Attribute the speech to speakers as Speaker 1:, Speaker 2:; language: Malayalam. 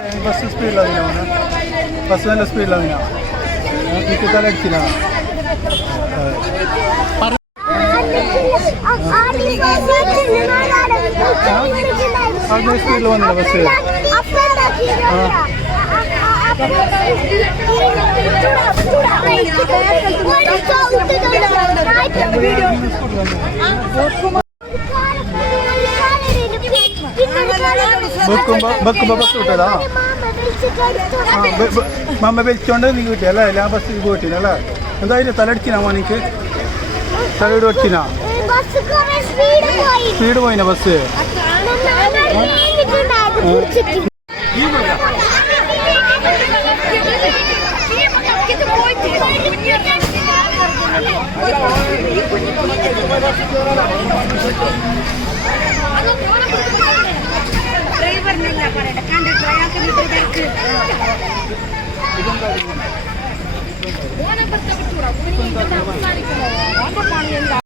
Speaker 1: बस स्पीड लगी ना हाँ। बस में स्पीड लगी ना कितना लग किला अब मैं स्पीड लगा ना वीडियो ആ ബസ് ബെ- മമ്മ വലിച്ചോണ്ട് നീ കിട്ടിയല്ലേ എല്ലാ ബസ് പോയിട്ടില്ല എന്തായാലും തലടിച്ചിനാ മോനിക്ക് തലയുടെ അടിച്ചിനാ സ്പീഡ് പോയിന ബസ്
Speaker 2: ഡ്രൈവറിനല്ല
Speaker 1: ಓಣ ಬರ್ತಾ ಬಿಟ್ಟು